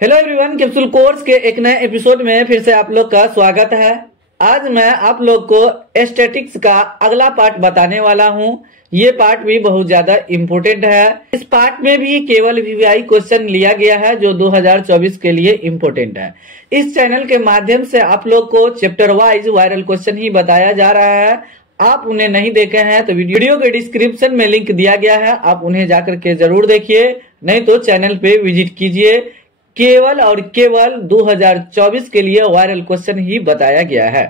Hello everyone, capsule course के एक नए एपिसोड में फिर से आप लोग का स्वागत है। आज मैं आप लोग को स्टैटिक्स का अगला पार्ट बताने वाला हूं। ये पार्ट भी बहुत ज्यादा इम्पोर्टेंट है। इस पार्ट में भी केवल वीवीआई क्वेश्चन लिया गया है जो 2024 के लिए इम्पोर्टेंट है। इस चैनल के माध्यम से आप लोग को चैप्टर वाइज वायरल क्वेश्चन ही बताया जा रहा है। आप उन्हें नहीं देखे हैं तो वीडियो के डिस्क्रिप्शन में लिंक दिया गया है, आप उन्हें जाकर के जरूर देखिए, नहीं तो चैनल पे विजिट कीजिए। केवल और केवल 2024 के लिए वायरल क्वेश्चन ही बताया गया है।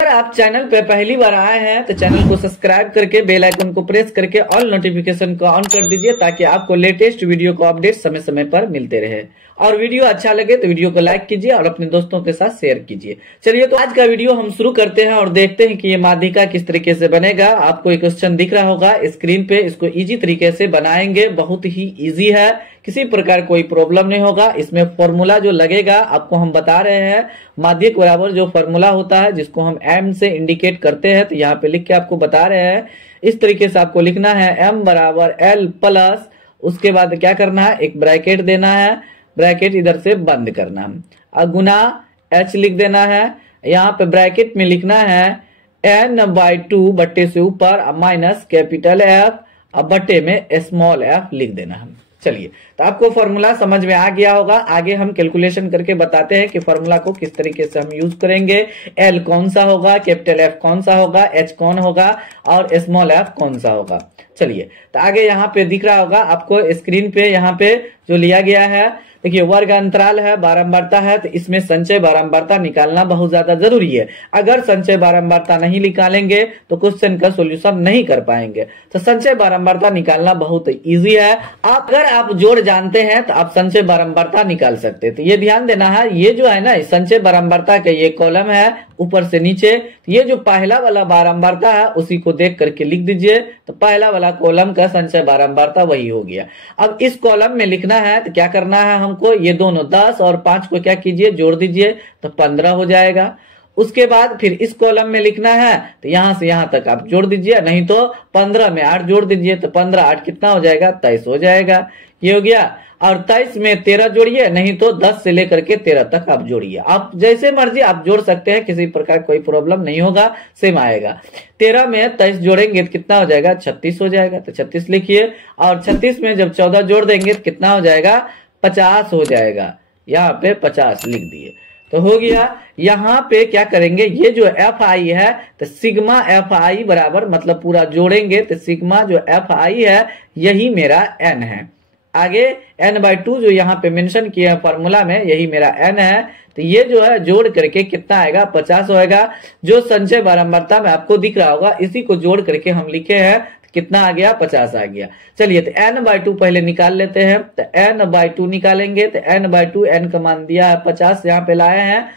अगर आप चैनल पे पहली बार आए हैं तो चैनल को सब्सक्राइब करके बेल आइकन को प्रेस करके ऑल नोटिफिकेशन को ऑन कर दीजिए ताकि आपको लेटेस्ट वीडियो को अपडेट समय समय पर मिलते रहे। और वीडियो अच्छा लगे तो वीडियो को लाइक कीजिए और अपने दोस्तों के साथ शेयर कीजिए। चलिए तो आज का वीडियो हम शुरू करते हैं और देखते हैं कि ये माध्यिका किस तरीके से बनेगा। आपको एक क्वेश्चन दिख रहा होगा स्क्रीन पे, इसको इजी तरीके से बनाएंगे, बहुत ही इजी है, किसी प्रकार कोई प्रॉब्लम नहीं होगा। इसमें फॉर्मूला जो लगेगा आपको हम बता रहे हैं, माध्यिक बराबर जो फॉर्मूला होता है जिसको हम एम से इंडिकेट करते हैं, तो यहाँ पे लिख के आपको बता रहे हैं। इस तरीके से आपको लिखना है एम बराबर एल प्लस, उसके बाद क्या करना है, एक ब्रैकेट देना है, ब्रैकेट इधर से बंद करना है, और गुना एच लिख देना है। यहाँ पे ब्रैकेट में लिखना है n/2 बट्टे से ऊपर माइनस कैपिटल एफ, अब बट्टे में स्मॉल एफ लिख देना है। चलिए तो आपको फॉर्मूला समझ में आ गया होगा। आगे हम कैलकुलेशन करके बताते हैं कि फॉर्मूला को किस तरीके से हम यूज करेंगे। एल कौन सा होगा, कैपिटल एफ कौन सा होगा, एच कौन होगा और स्मॉल एफ कौन सा होगा। चलिए तो आगे यहाँ पे दिख रहा होगा आपको स्क्रीन पे, यहाँ पे जो लिया गया है, देखिए वर्ग अंतराल है, बारंबारता है, तो इसमें संचय बारंबारता निकालना बहुत ज्यादा जरूरी है। अगर संचय बारंबारता नहीं निकालेंगे तो क्वेश्चन का सॉल्यूशन नहीं कर पाएंगे। तो संचय बारंबारता निकालना बहुत इजी है। अगर आप जोड़ जानते हैं तो आप संचय बारंबारता निकाल सकते हैं। तो ये ध्यान देना है, ये जो है ना संचय बारंबारता का ये कॉलम है ऊपर से नीचे, ये जो पहला वाला बारंबारता है उसी को देख करके लिख दीजिए। तो पहला वाला कॉलम का संचय बारंबारता वही हो गया। अब इस कॉलम में लिखना है तो क्या करना है हमको, ये दोनों 10 और 5 को क्या कीजिए, जोड़ दीजिए, तो 15 हो जाएगा। उसके बाद फिर इस कॉलम में लिखना है तो यहां से यहां तक आप जोड़ दीजिए, नहीं तो 15 में 8 जोड़ दीजिए, तो 15 8 कितना हो जाएगा, 23 हो जाएगा। ये हो गया। और 23 में 13 जोड़िए, नहीं तो 10 से लेकर के 13 तक आप जोड़िए। आप जैसे मर्जी आप जोड़ सकते हैं, किसी प्रकार कोई प्रॉब्लम नहीं होगा, सेम आएगा। 13 में 23 जोड़ेंगे तो कितना हो जाएगा, 36 हो जाएगा, तो 36 लिखिए। और 36 में जब 14 जोड़ देंगे तो कितना हो जाएगा, 50 हो जाएगा। यहाँ पे 50 लिख दिए तो हो गया। यहाँ पे क्या करेंगे, ये जो एफ आई है तो सिग्मा एफ आई बराबर, मतलब पूरा जोड़ेंगे तो सिग्मा जो एफ आई है यही मेरा एन है। आगे n/2 जो यहाँ पे मेंशन किया फॉर्मूला में, यही मेरा n है। तो ये जो है जोड़ करके कितना आएगा, 50 होएगा। जो संचय बारंबारता में आपको दिख रहा होगा इसी को जोड़ करके हम लिखे हैं, कितना आ गया, 50 आ गया। चलिए तो n/2 पहले निकाल लेते हैं। तो n/2 निकालेंगे तो n/2, n का मान दिया है 50, यहाँ पे लाए हैं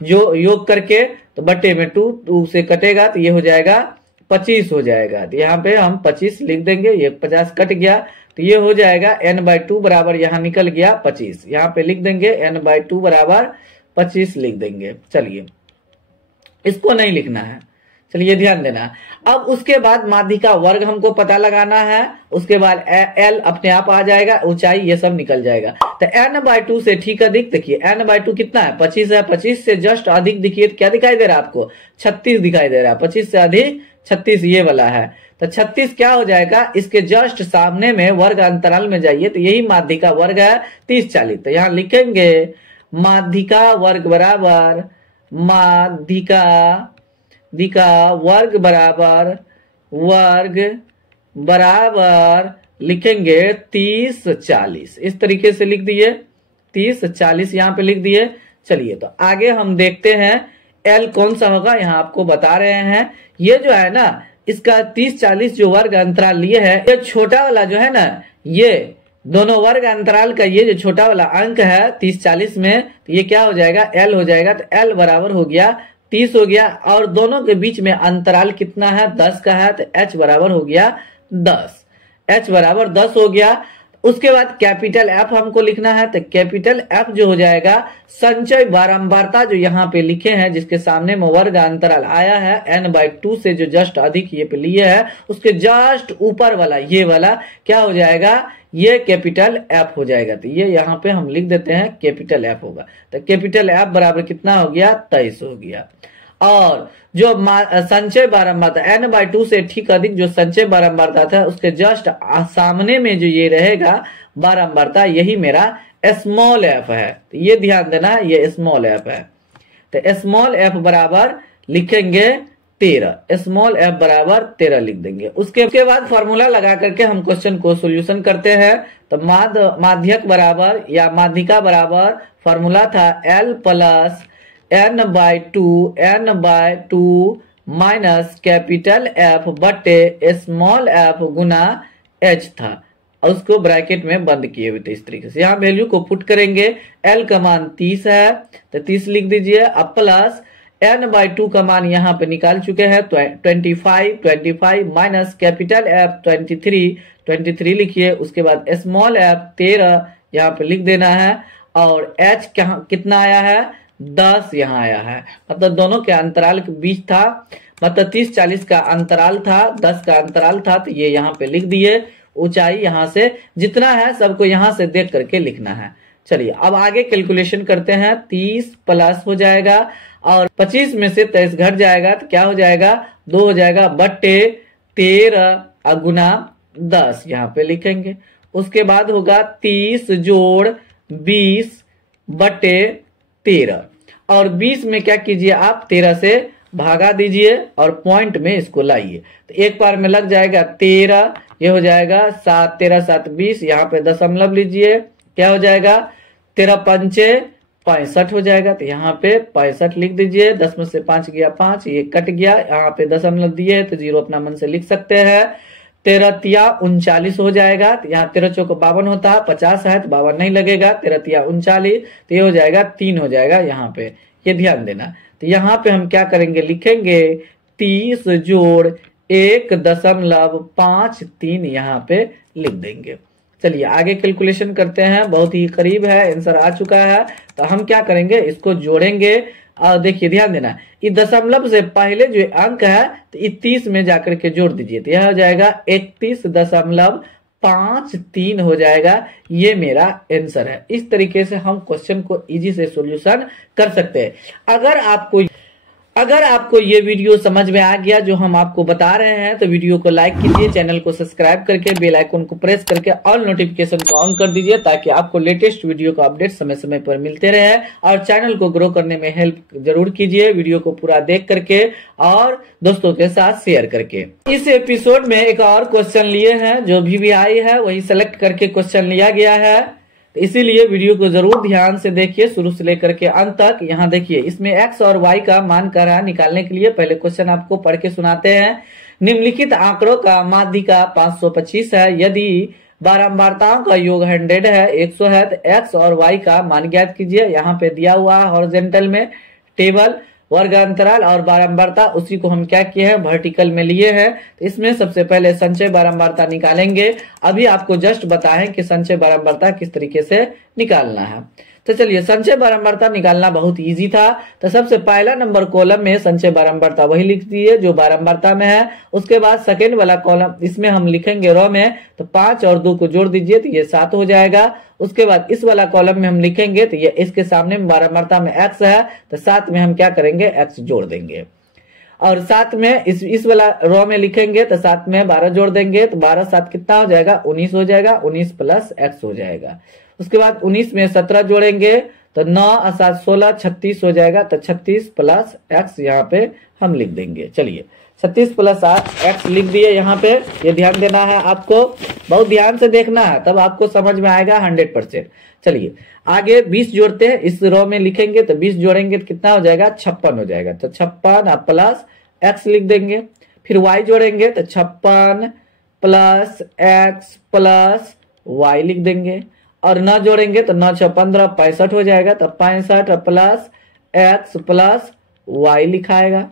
जो योग करके, तो बट्टे में 2 से कटेगा तो ये हो जाएगा 25 हो जाएगा। तो यहाँ पे हम 25 लिख देंगे, ये 50 कट गया तो ये हो जाएगा n/2 बराबर, यहाँ निकल गया 25, यहाँ पे लिख देंगे n/2 बराबर 25 लिख देंगे। चलिए इसको नहीं लिखना है, चलिए ध्यान देना। अब उसके बाद माध्यिका वर्ग हमको पता लगाना है। उसके बाद एल अपने आप आ जाएगा, ऊंचाई ये सब निकल जाएगा। तो n/2 से ठीक अधिक, देखिए n/2 कितना है, 25 है, 25 से जस्ट अधिक दिखिए तो क्या दिखाई दे रहा है आपको, 36 दिखाई दे रहा है। 25 से अधिक 36 ये वाला है, तो 36 क्या हो जाएगा, इसके जस्ट सामने में वर्ग अंतराल में जाइए तो यही माध्यिका वर्ग है 30 40। तो यहाँ लिखेंगे माध्यिका वर्ग बराबर, माध्यिका वर्ग बराबर लिखेंगे 30 40, इस तरीके से लिख दिए, 30 40 यहाँ पे लिख दिए। चलिए तो आगे हम देखते हैं एल कौन सा होगा, यहाँ आपको बता रहे हैं। ये जो है ना इसका 30 40 जो वर्ग अंतराल लिए है, ये छोटा वाला जो है ना, ये दोनों वर्ग अंतराल का ये जो छोटा वाला अंक है 30 40 में, तो ये क्या हो जाएगा, एल हो जाएगा। तो एल बराबर हो गया 30 हो गया, और दोनों के बीच में अंतराल कितना है, 10 का है, तो h बराबर हो गया 10, h बराबर 10 हो गया। उसके बाद कैपिटल एफ हमको लिखना है, तो कैपिटल एफ जो हो जाएगा संचय बारंबारता जो यहाँ पे लिखे हैं, जिसके सामने में वर्ग अंतराल आया है n/2 से जो जस्ट अधिक ये पे लिए है, उसके जस्ट ऊपर वाला ये वाला क्या हो जाएगा, ये कैपिटल एफ हो जाएगा। तो ये यहाँ पे हम लिख देते हैं कैपिटल एफ होगा। तो कैपिटल एफ बराबर कितना हो गया, 23 हो गया। और जो संचय बारंबारता n/2 से ठीक अधिक जो संचय बारंबारता था, उसके जस्ट सामने में जो ये रहेगा बारंबारता, यही मेरा स्मॉल एफ है। तो ये ध्यान देना, ये स्मॉल एफ है। तो स्मॉल एफ बराबर लिखेंगे 13, स्मॉल एफ बराबर 13 लिख देंगे। उसके बाद फॉर्मूला लगा करके हम क्वेश्चन को सोल्यूशन करते हैं। तो माध्यक बराबर या माध्यिका बराबर फॉर्मूला था L plus n/2 minus capital F बटे स्मॉल एफ गुना h था, और उसको ब्रैकेट में बंद किए हुए थे इस तरीके से। यहाँ वैल्यू को पुट करेंगे, L का मान 30 है तो 30 लिख दीजिए। अब प्लस n/2 का मान यहाँ पे निकाल चुके हैं, 25 माइनस कैपिटल एफ 23 लिखिए। उसके बाद स्मॉल एफ 13 यहाँ पे लिख देना है, और h कितना आया है, 10 यहाँ आया है। मतलब दोनों के अंतराल के बीच था, मतलब 30-40 का अंतराल था, 10 का अंतराल था, तो ये यहाँ पे लिख दिए। ऊंचाई यहाँ से जितना है सबको यहाँ से देख करके लिखना है। चलिए अब आगे कैलकुलेशन करते हैं। 30 प्लस हो जाएगा और 25 में से 23 घट जाएगा, तो क्या हो जाएगा, 2 हो जाएगा बट्टे 13 गुना 10 यहाँ पे लिखेंगे। उसके बाद होगा 30 जोड़ 20 बट्टे 13, और 20 में क्या कीजिए आप 13 से भागा दीजिए और पॉइंट में इसको लाइए। तो एक बार में लग जाएगा 13, ये हो जाएगा 7, 13 7 20, यहाँ पे दशमलव लीजिए, क्या हो जाएगा 13 पंचे 65 हो जाएगा। तो यहाँ पे 65 लिख दीजिए। 10 में से 5 गया 5, ये कट गया, यहाँ पे दशमलव दिए तो 0 अपना मन से लिख सकते हैं। 13 तिया 39 हो जाएगा। तो यहाँ 13 चौक 52 होता है, 50 है तो 52 नहीं लगेगा। 13 तिया 39, तो ये हो जाएगा 3 हो जाएगा यहाँ पे, ये ध्यान देना। तो यहाँ पे हम क्या करेंगे, लिखेंगे 30 जोड़ 1.53 यहाँ पे लिख देंगे। चलिए आगे कैलकुलेशन करते हैं, बहुत ही करीब है, आंसर आ चुका है। तो हम क्या करेंगे, इसको जोड़ेंगे। और देखिए ध्यान देना, इस दशमलव से पहले जो अंक है तो इस 30 में जाकर के जोड़ दीजिए, तो यह हो जाएगा 31.53 हो जाएगा। ये मेरा आंसर है। इस तरीके से हम क्वेश्चन को इजी से सॉल्यूशन कर सकते हैं। अगर आपको ये वीडियो समझ में आ गया जो हम आपको बता रहे हैं, तो वीडियो को लाइक कीजिए, चैनल को सब्सक्राइब करके बेल आइकन को प्रेस करके ऑल नोटिफिकेशन को ऑन कर दीजिए, ताकि आपको लेटेस्ट वीडियो का अपडेट समय समय पर मिलते रहे। और चैनल को ग्रो करने में हेल्प जरूर कीजिए, वीडियो को पूरा देख करके और दोस्तों के साथ शेयर करके। इस एपिसोड में एक और क्वेश्चन लिए हैं, जो भी आई है वही सेलेक्ट करके क्वेश्चन लिया गया है, तो इसीलिए वीडियो को जरूर ध्यान से देखिए शुरू से लेकर के अंत तक। यहाँ देखिए, इसमें x और y का मान कर रहा है, निकालने के लिए पहले क्वेश्चन आपको पढ़ के सुनाते हैं। निम्नलिखित आंकड़ों का माध्यिका 525 है। यदि बारंबारताओं का योग 100 है, 100 है, तो x और y का मान ज्ञात कीजिए। यहाँ पे दिया हुआ है हॉरिजॉन्टल में टेबल, वर्ग अंतराल और बारंबारता, उसी को हम क्या किए हैं, वर्टिकल में लिए हैं। तो इसमें सबसे पहले संचय बारंबारता निकालेंगे। अभी आपको जस्ट बताएं कि संचय बारंबारता किस तरीके से निकालना है। तो चलिए, संचय बारंबारता निकालना बहुत इजी था। तो सबसे पहला नंबर कॉलम में संचय बारंबारता वही लिख दिए जो बारंबारता में है। उसके बाद सेकेंड वाला कॉलम, इसमें हम लिखेंगे रो में, तो 5 और 2 को जोड़ दीजिए तो ये 7 हो जाएगा। उसके बाद इस वाला कॉलम में हम लिखेंगे, तो ये इसके सामने बारंबारता में x है, तो 7 में हम क्या करेंगे, x जोड़ देंगे। और 7 में इस वाला रो में लिखेंगे, तो 7 में 12 जोड़ देंगे, तो 12 7 कितना हो जाएगा, 19 हो जाएगा। 19 प्लस x हो जाएगा। उसके बाद 19 में 17 जोड़ेंगे, तो 9 और 7 16, 36 हो जाएगा। तो 36 प्लस x यहाँ पे हम लिख देंगे। चलिए, 36 प्लस x लिख दिए यहाँ पे। ये ध्यान देना है आपको, बहुत ध्यान से देखना है, तब आपको समझ में आएगा 100%। चलिए आगे 20 जोड़ते हैं, इस रो में लिखेंगे, तो 20 जोड़ेंगे तो कितना हो जाएगा, 56 हो जाएगा। तो 56 प्लस x लिख देंगे। फिर y जोड़ेंगे, तो 56 प्लस x प्लस y लिख देंगे। और न जोड़ेंगे तो 9 6 15, 65 हो जाएगा। तो 65 प्लस x प्लस y लिखाएगा।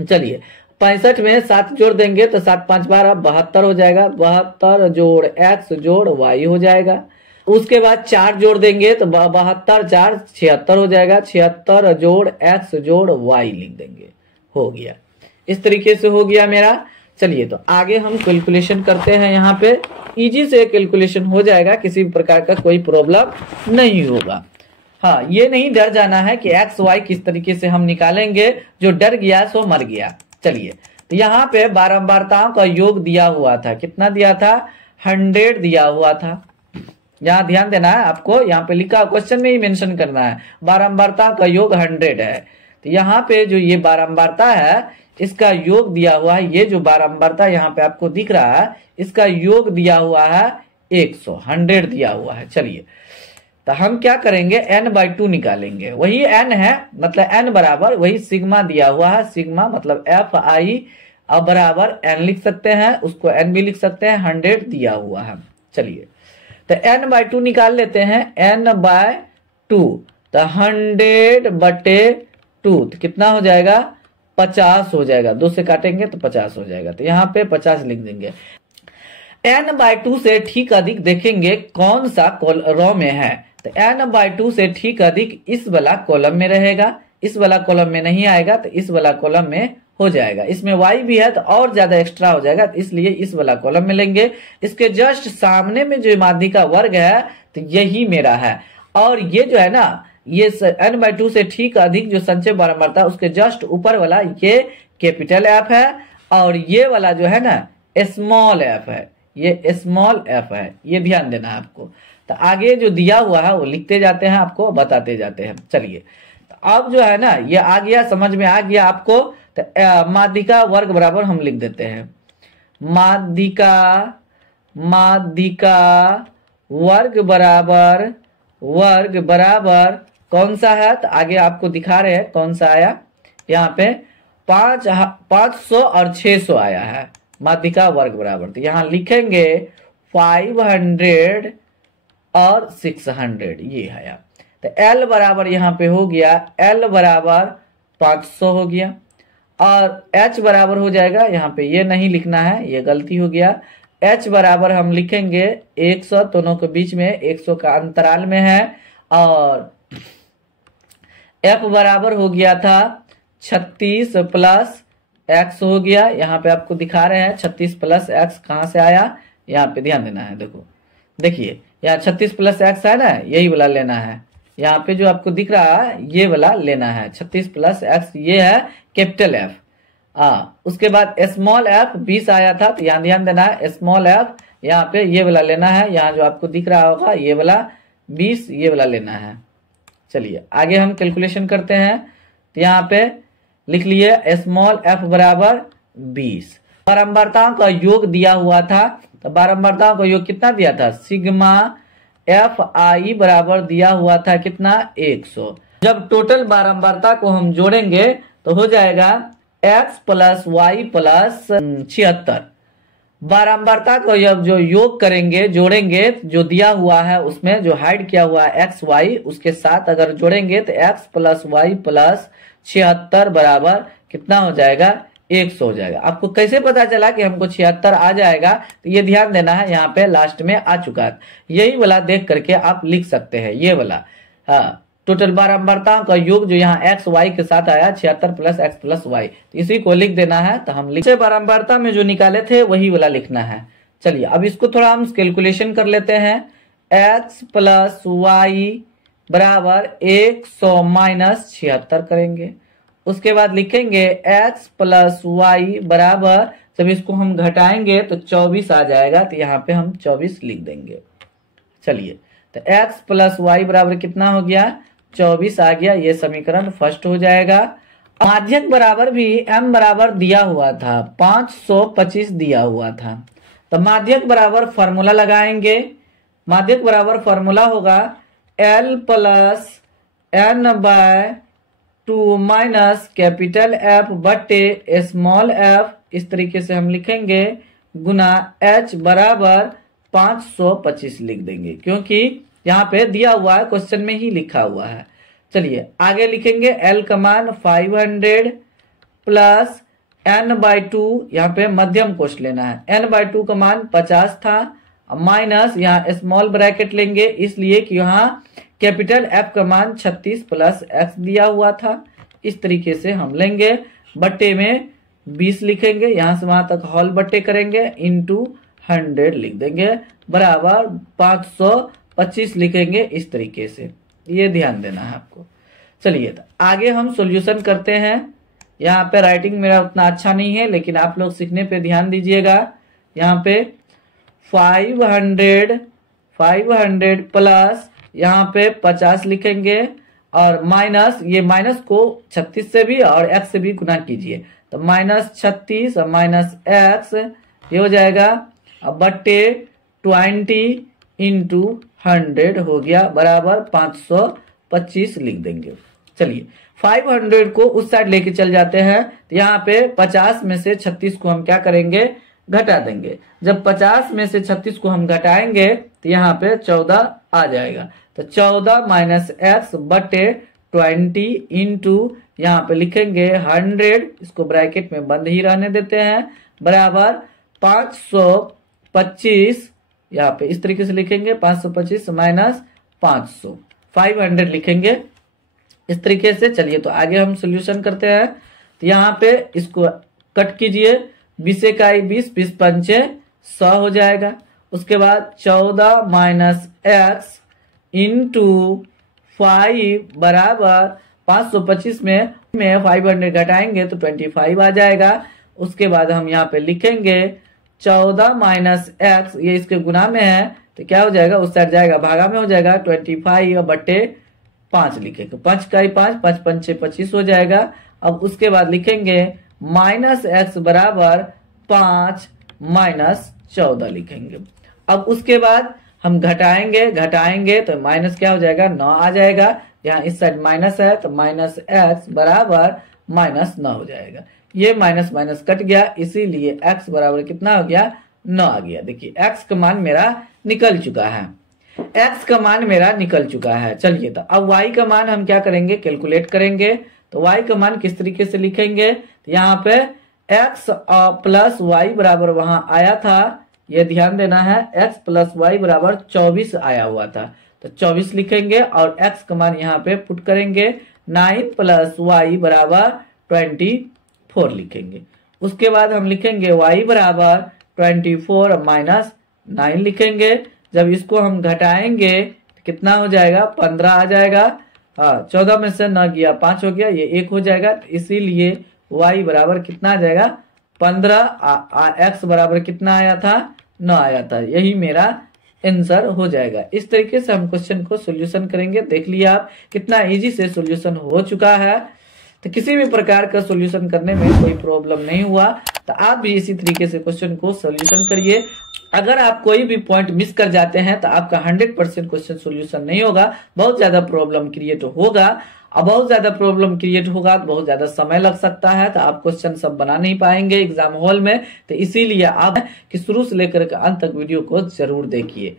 चलिए 65 में 7 जोड़ देंगे तो 7 5 12 72 हो जाएगा। 72 जोड़ x जोड़ y हो जाएगा। उसके बाद 4 जोड़ देंगे तो 72 4 76 हो जाएगा। 76 जोड़ x जोड़ y लिख देंगे, हो गया। इस तरीके से हो गया मेरा। चलिए तो आगे हम कैलकुलेशन करते हैं। यहाँ पे इजी से कैलकुलेशन हो जाएगा, किसी भी प्रकार का कोई प्रॉब्लम नहीं होगा। हाँ, ये नहीं डर जाना है कि एक्स वाई किस तरीके से हम निकालेंगे, जो डर गया सो मर गया। चलिए तो यहाँ पे बारंबारताओं का योग दिया हुआ था, कितना दिया था? 100 दिया हुआ था। यहाँ ध्यान देना है आपको, यहाँ पे लिखा क्वेश्चन में ही मेंशन करना है बारंबारता का योग 100 है। तो यहाँ पे जो ये बारंबारता है इसका योग दिया हुआ है, ये जो बारंबारता यहाँ पे आपको दिख रहा है इसका योग दिया हुआ है 100, 100 दिया हुआ है। चलिए तो हम क्या करेंगे, n/2 निकालेंगे। वही n है, मतलब n बराबर वही सिग्मा दिया हुआ है। सिग्मा मतलब Fi अब बराबर n लिख सकते हैं, उसको n भी लिख सकते हैं, 100 दिया हुआ है। चलिए तो n/2 निकाल लेते हैं। n/2 तो 100/2 तो कितना हो जाएगा? 50 हो जाएगा। 2 से काटेंगे तो 50 हो जाएगा। तो यहाँ पे 50 लिख देंगे। n/2 से ठीक अधिक देखेंगे कौन सा रो में है, तो n/2 से ठीक अधिक इस वाला कॉलम में रहेगा, इस वाला कॉलम में नहीं आएगा तो इस वाला कॉलम में हो जाएगा। इसमें y भी है तो और ज्यादा एक्स्ट्रा हो जाएगा, इसलिए इस वाला कॉलम में लेंगे। इसके जस्ट सामने में जो माध्यिका वर्ग है तो यही मेरा है, और ये जो है ना, ये n/2 से ठीक अधिक जो संचय बारंबारता उसके जस्ट ऊपर वाला ये कैपिटल F है, और ये वाला जो है ना स्मॉल f है, ये स्मॉल f है। ये ध्यान देना है आपको। तो आगे जो दिया हुआ है वो लिखते जाते हैं, आपको बताते जाते हैं। चलिए तो अब जो है ना ये आ गया, समझ में आ गया आपको। तो माध्यिका वर्ग बराबर हम लिख देते हैं, माध्यिका वर्ग बराबर कौन सा है, तो आगे आपको दिखा रहे हैं कौन सा आया। यहाँ पे 500 और 600 आया है माध्यिका वर्ग बराबर। तो यहाँ लिखेंगे 500 और 600, ये है। तो L बराबर यहाँ पे हो गया, L बराबर 500 हो गया, और H बराबर हो जाएगा, यहाँ पे ये नहीं लिखना है, ये गलती हो गया। H बराबर हम लिखेंगे 100, दोनों के बीच में 100 का अंतराल में है, और F बराबर हो गया था 36 प्लस x हो गया। यहाँ पे आपको दिखा रहे हैं 36 प्लस x कहाँ से आया, यहाँ पे ध्यान देना है। देखिए यहाँ 36 प्लस x है ना, यही वाला लेना है। यहाँ पे जो आपको दिख रहा है ये वाला लेना है, 36 प्लस x, ये है कैपिटल F। उसके बाद स्मॉल f 20 आया था, तो यहाँ ध्यान देना है स्मॉल f, यहाँ पे ये वाला लेना है। यहाँ जो आपको दिख रहा होगा ये वाला 20, ये वाला लेना है। चलिए आगे हम कैलकुलेशन करते हैं। तो यहाँ पे लिख लिए स्मॉल f बराबर 20। बारंबारताओं का योग दिया हुआ था, तो बारंबारताओं का योग कितना दिया था? सिग्मा Fi बराबर दिया हुआ था कितना? 100। जब टोटल बारंबारता को हम जोड़ेंगे तो हो जाएगा x प्लस वाई प्लस 76। बारंबारता को जब जो योग करेंगे, जोड़ेंगे, जो दिया हुआ है उसमें जो हाइड किया हुआ है x y, उसके साथ अगर जोड़ेंगे तो x प्लस वाई प्लस 76 बराबर कितना हो जाएगा? 100 हो जाएगा। आपको कैसे पता चला कि हमको 76 आ जाएगा, तो ये ध्यान देना है, यहाँ पे लास्ट में आ चुका है। यही वाला देख करके आप लिख सकते हैं, ये वाला। हाँ, टोटल बारंबारताओं का योग जो यहाँ x y के साथ आया 76 प्लस x प्लस वाई, तो इसी को लिख देना है। तो हम लिखे बारंबारता में जो निकाले थे वही वाला लिखना है। चलिए अब इसको थोड़ा हम कैलकुलेशन कर लेते हैं। x प्लस वाई बराबर 100 माइनस 76 करेंगे। उसके बाद लिखेंगे x प्लस वाई बराबर, जब इसको हम घटाएंगे तो 24 आ जाएगा, तो यहाँ पे हम 24 लिख देंगे। चलिए तो x प्लस वाई बराबर कितना हो गया? 24 आ गया। ये समीकरण फर्स्ट हो जाएगा। माध्यक बराबर भी m बराबर दिया हुआ था, 525 दिया हुआ था। तो माध्यक बराबर फॉर्मूला लगाएंगे। माध्यक बराबर फॉर्मूला होगा L plus n/2 minus capital F बटे स्मॉल f, इस तरीके से हम लिखेंगे, गुना h बराबर 525 लिख देंगे, क्योंकि यहाँ पे दिया हुआ है, क्वेश्चन में ही लिखा हुआ है। चलिए आगे लिखेंगे L का मान 500 प्लस n/2 यहाँ पे मध्यम कोष्ठ लेना है। n/2 का मान 50 था, माइनस यहाँ स्मॉल ब्रैकेट लेंगे इसलिए कि यहाँ कैपिटल F का मान 36 प्लस x दिया हुआ था। इस तरीके से हम लेंगे, बट्टे में 20 लिखेंगे, यहां से वहां तक होल बट्टे करेंगे, इंटू 100 लिख देंगे, बराबर 525 लिखेंगे। इस तरीके से ये ध्यान देना है आपको। चलिए तो आगे हम सॉल्यूशन करते हैं। यहाँ पे राइटिंग मेरा उतना अच्छा नहीं है, लेकिन आप लोग सीखने पे ध्यान दीजिएगा। यहाँ पे 500 प्लस यहाँ पे 50 लिखेंगे और माइनस, ये माइनस को 36 से भी और x से भी गुना कीजिए, तो -36 और -x ये हो जाएगा, अब बट्टे 20 इंटू 100 हो गया, बराबर 525 लिख देंगे। चलिए 500 को उस साइड लेके चल जाते हैं, तो यहाँ पे 50 में से 36 को हम क्या करेंगे, घटा देंगे। जब 50 में से 36 को हम घटाएंगे तो यहाँ पे 14 आ जाएगा, तो 14 माइनस x बटे 20 इंटू यहाँ पे लिखेंगे 100, इसको ब्रैकेट में बंद ही रहने देते हैं, बराबर 525, यहाँ पे इस तरीके से लिखेंगे 525 माइनस 500, 500 लिखेंगे इस तरीके से। चलिए तो आगे हम सोल्यूशन करते हैं। तो यहाँ पे इसको कट कीजिए, 20 इकाई 20, 20 पंचे 100 हो जाएगा। उसके बाद 14 माइनस x इंटू 5 बराबर 525 में 500 घटाएंगे तो 25 आ जाएगा। उसके बाद हम यहाँ पे लिखेंगे 14 माइनस x, ये इसके गुना में है तो क्या हो जाएगा, उस साइड जाएगा, भागा में हो जाएगा, 25 बटे 5 लिखेंगे, 5 इकाई 5, 5 पंचे 25 हो जाएगा। अब उसके बाद लिखेंगे माइनस x बराबर 5 माइनस 14 लिखेंगे। अब उसके बाद हम घटाएंगे तो माइनस क्या हो जाएगा, 9 आ जाएगा। यहाँ इस साइड माइनस है तो माइनस x बराबर माइनस 9 हो जाएगा। ये माइनस माइनस कट गया, इसीलिए x बराबर कितना हो गया, 9 आ गया। देखिए x का मान मेरा निकल चुका है, x का मान मेरा निकल चुका है। चलिए तो अब y का मान हम क्या करेंगे, कैलकुलेट करेंगे। तो y का मान किस तरीके से लिखेंगे, तो यहाँ पे x प्लस y बराबर वहां आया था, ये ध्यान देना है, x प्लस y बराबर 24 आया हुआ था, तो 24 लिखेंगे और x का मान यहाँ पे पुट करेंगे, 9 प्लस y बराबर 24 लिखेंगे। उसके बाद हम लिखेंगे y बराबर 24 माइनस 9 लिखेंगे। जब इसको हम घटाएंगे तो कितना हो जाएगा, 15 आ जाएगा। हाँ, 14 में से 9 गया 5 हो गया, ये 1 हो जाएगा, इसीलिए y बराबर कितना आ जाएगा, 15। x बराबर कितना आया था, 9 आया था। यही मेरा आंसर हो जाएगा। इस तरीके से हम क्वेश्चन को सॉल्यूशन करेंगे। देख लिया आप कितना इजी से सॉल्यूशन हो चुका है। तो किसी भी प्रकार का सॉल्यूशन करने में कोई प्रॉब्लम नहीं हुआ, तो आप भी इसी तरीके से क्वेश्चन को सॉल्यूशन करिए। अगर आप कोई भी पॉइंट मिस कर जाते हैं तो आपका 100% क्वेश्चन सॉल्यूशन नहीं होगा, बहुत ज्यादा प्रॉब्लम क्रिएट होगा। अब बहुत ज्यादा प्रॉब्लम क्रिएट होगा तो बहुत ज्यादा समय लग सकता है, तो आप क्वेश्चन सब बना नहीं पाएंगे एग्जाम हॉल में। तो इसीलिए आप कि शुरू से लेकर के अंत तक वीडियो को जरूर देखिए।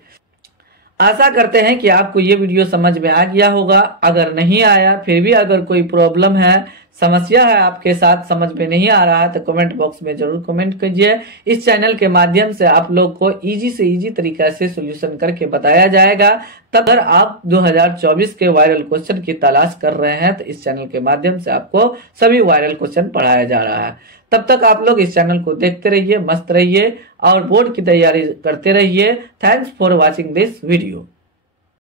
आशा करते हैं कि आपको ये वीडियो समझ में आ गया होगा। अगर नहीं आया, फिर भी अगर कोई प्रॉब्लम है, समस्या है आपके साथ, समझ में नहीं आ रहा है, तो कमेंट बॉक्स में जरूर कमेंट कीजिए। इस चैनल के माध्यम से आप लोग को इजी से इजी तरीका से सॉल्यूशन करके बताया जाएगा। तब अगर आप 2024 के वायरल क्वेश्चन की तलाश कर रहे हैं तो इस चैनल के माध्यम से आपको सभी वायरल क्वेश्चन पढ़ाया जा रहा है। तब तक आप लोग इस चैनल को देखते रहिए, मस्त रहिए और बोर्ड की तैयारी करते रहिए। Thanks for watching this video.